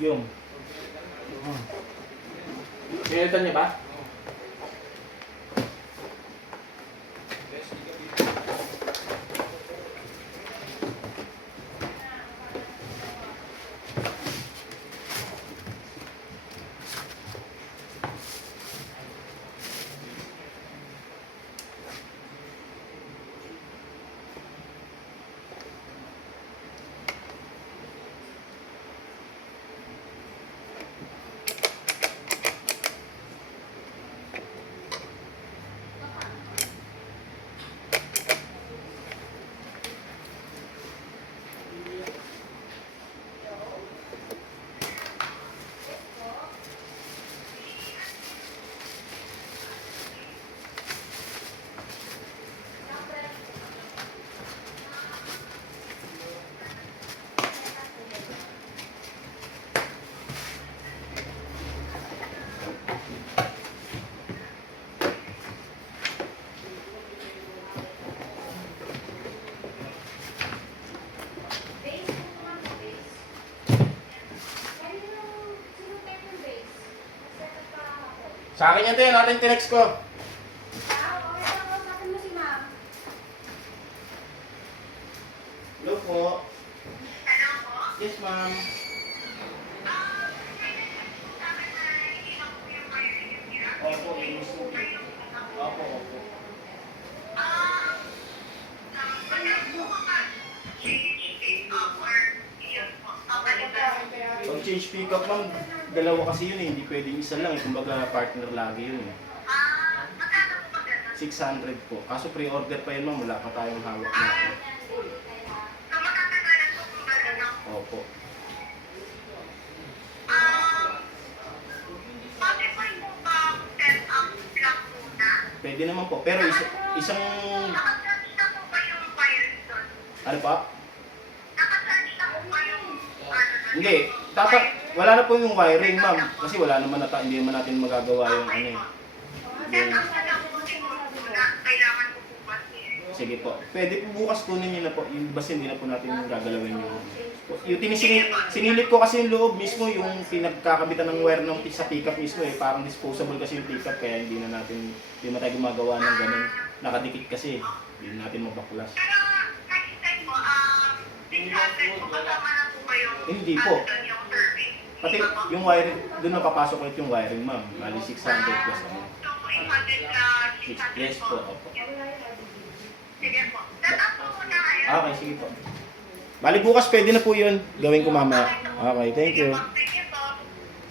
Yung. Pinalitan niya ba? Sa akin yan tayo, natin tinext ko. Hello po. Hello po? Yes, ma'am. Opo, opo, opo. Pag change pick-up, ma'am, dalawa kasi yun eh. Hindi pwedeng isa lang eh. Kumbaga partner lagi yun eh. 600 po. Kaso pre-order pa yun, ma'am. Wala pa tayong hawak na. Opo. Pwede naman po. Pero isang... Ano pa? Hindi. Dapat, wala na po yung wiring, ma'am. Kasi wala naman hindi naman natin magagawa yung ano eh. Yung... Sige po. Pwede po bukas kunin niyo na po. Yung basta hindi na po natin gagalawin yung sinilip ko kasi yung loob mismo, yung pinagkakabitan ng wire ng sa pickup mismo eh. Parang disposable kasi yung pickup kaya hindi na tayo gumagawa ng ganun. Nakadikit kasi. Hindi na natin mabaklas. Hindi po. Pati yung wiring, doon na papasok ulit yung wiring, ma'am. Mali 600 plus ano. Yes po, opo. Sige po. Tatap po muna kayo. Okay, sige po. Bali bukas pwede na po yun. Gawin ko mamaya. Okay, thank you.